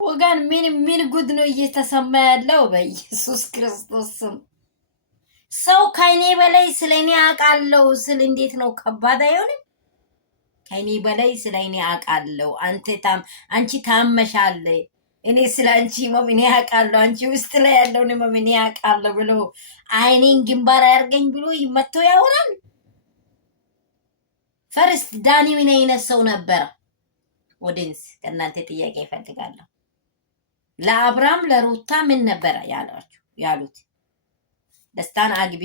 ወጋን ምን ጉድ ነው እየተሰማ ያለው? በኢየሱስ ክርስቶስ ስም ሰው ከኔ በላይ ስለኔ አውቃለሁ ስል እንዴት ነው ከባድ አይሆንም? ከኔ በላይ ስለኔ አውቃለሁ። አንቺ ታመሻለ፣ እኔ ስለ አንቺ እኔ አውቃለሁ፣ አንቺ ውስጥ ላይ ያለውን እኔ አውቃለሁ ብሎ አይኔን ግንባር ያርገኝ ብሎ መጥቶ ያወራል። ፈርስት ዳኒ ምን አይነት ሰው ነበረ? ኦዲንስ ከእናንተ ጥያቄ ይፈልጋለሁ። ለአብርሃም ለሩታ ምን ነበረ ያሉት? ደስታን አግቢ፣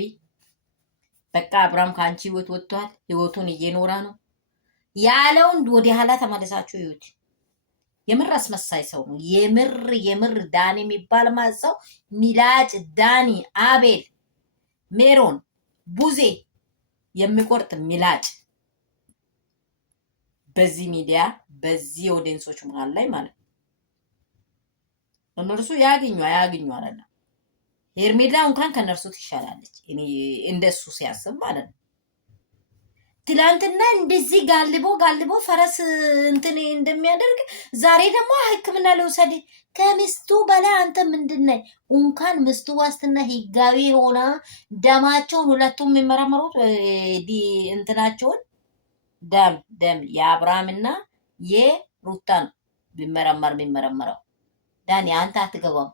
በቃ አብርሃም ከአንቺ ህይወት ወጥቷል፣ ህይወቱን እየኖራ ነው ያለውን ወደ ኋላ ተመለሳችሁ ይዩት። የምር አስመሳይ ሰው ነው። የምር ዳኒ የሚባል ማለት ሰው ሚላጭ ዳኒ፣ አቤል፣ ሜሮን፣ ቡዜ የሚቆርጥ ሚላጭ በዚህ ሚዲያ በዚህ ኦዲየንሶች መሃል ላይ ማለት ነው። እነርሱ ያገኙ አይደለም። ሄርሜላ እንኳን ከነርሱ ትሻላለች፣ እኔ እንደሱ ሲያስብ ማለት ነው። ትላንትና እንደዚህ ጋልቦ ፈረስ እንትን እንደሚያደርግ ዛሬ ደግሞ ሕክምና ልውሰድ ከሚስቱ በላይ አንተ ምንድነው? እንኳን ሚስቱ ዋስትና ህጋዊ ሆና ደማቸውን ሁለቱም የሚመረመሩት እንትናቸውን ደም የአብርሃምና የሩታን ቢመረመረው ዳኒ አንተ አትገባም።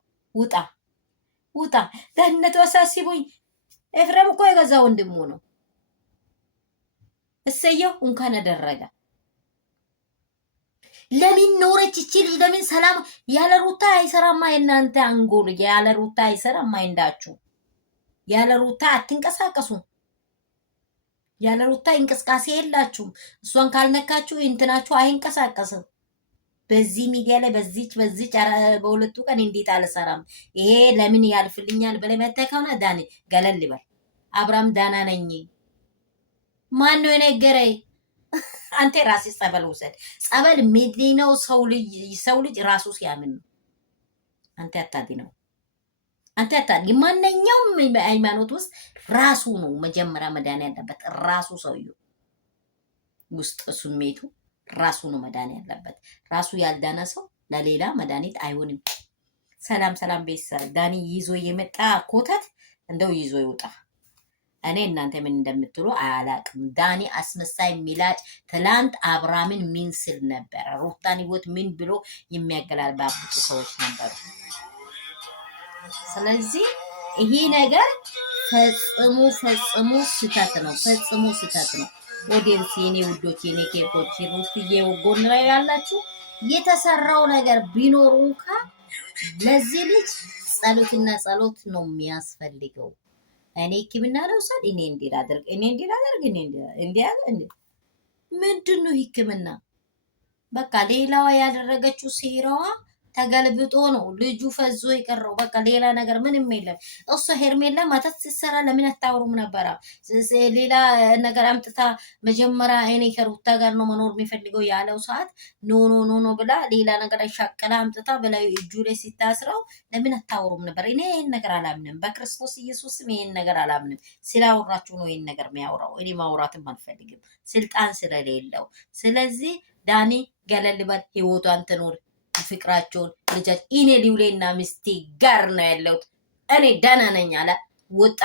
ውጣ። ደህንነቱ አሳስቦኝ። ኤፍሬም እኮ የገዛ ወንድሙ ነው። እሰየው እንኳን አደረገ። ለምን ኖረች እቺ ልጅ? ለምን ሰላም ያለ ሩታ አይሰራማ? የእናንተ አንጎል ያለ ሩታ አይሰራማ። እንዳችሁ ያለ ሩታ አትንቀሳቀሱ። ያለ ሩታ እንቅስቃሴ የላችሁም። እሷን ካልነካችሁ እንትናችሁ አይንቀሳቀስም። በዚህ ሚዲያ ላይ በዚች በሁለቱ ቀን እንዴት አልሰራም? ይሄ ለምን ያልፍልኛል ብለህ መተካውና ዳኒ ገለል ይበል። አብርሃም ዳና ነኝ ማን ነው የነገረኝ? አንተ ራስህ ጸበል ውሰድ። ጸበል የሚድነው ሰው ልጅ ራሱ ሲያምን ነው። አንተ አታድነው። ማንኛውም ሃይማኖት ውስጥ ራሱ ነው መጀመሪያ መዳን ያለበት። ራሱ ሰውየው ውስጥ ስሜቱ ራሱ ነው መዳን ያለበት። ራሱ ያልዳነ ሰው ለሌላ መድኃኒት አይሆንም። ሰላም ቤተሰብ፣ ዳኒ ይዞ የመጣ ኮተት እንደው ይዞ ይውጣ። እኔ እናንተ ምን እንደምትሉ አያላቅም። ዳኒ አስመሳይ ሚላጭ ትላንት አብርሃምን ምን ስል ነበር? ሩታን ህይወት ምን ብሎ የሚያገላልባብጡ ሰዎች ነበሩ። ስለዚህ ይሄ ነገር ፈጽሞ ስህተት ነው። ኦዲየንስ፣ የኔ ውዶች፣ የኔ ኬኮች፣ ሩትዬ ጎን ላይ ያላችሁ የተሰራው ነገር ቢኖር እንኳን ለዚህ ልጅ ጸሎትና ጸሎት ነው የሚያስፈልገው። እኔ ሕክምና ልውሰድ፣ እኔ እንዲላደርግ ምንድን ነው ሕክምና? በቃ ሌላዋ ያደረገችው ሴራዋ ተገልብጦ ነው ልጁ ፈዞ የቀረው። በቃ ሌላ ነገር ምንም የለም። እሷ ሄርሜላ ማታት ሲሰራ ለምን አታወሩም ነበረ? ሌላ ነገር አምጥታ መጀመሪያ እኔ ከሩታ ጋር ነው መኖር የሚፈልገው ያለው ሰዓት ኖ ብላ ሌላ ነገር ሻቀላ አምጥታ በላይ እጁ ላይ ሲታስረው ለምን አታወሩም ነበር? እኔ ይሄን ነገር አላምንም። በክርስቶስ ኢየሱስም ይሄን ነገር አላምንም። ስላወራችሁ ነው ይሄን ነገር የሚያወራው። እኔ ማውራትም አልፈልግም ስልጣን ስለሌለው። ስለዚህ ዳኒ ገለል በል፣ ህይወቷን ትኖር፣ ፍቅራቸውን ልጃች እኔ ሊውሌና ሚስቴ ጋር ነው ያለሁት። እኔ ደህና ነኝ አለ ወጣ።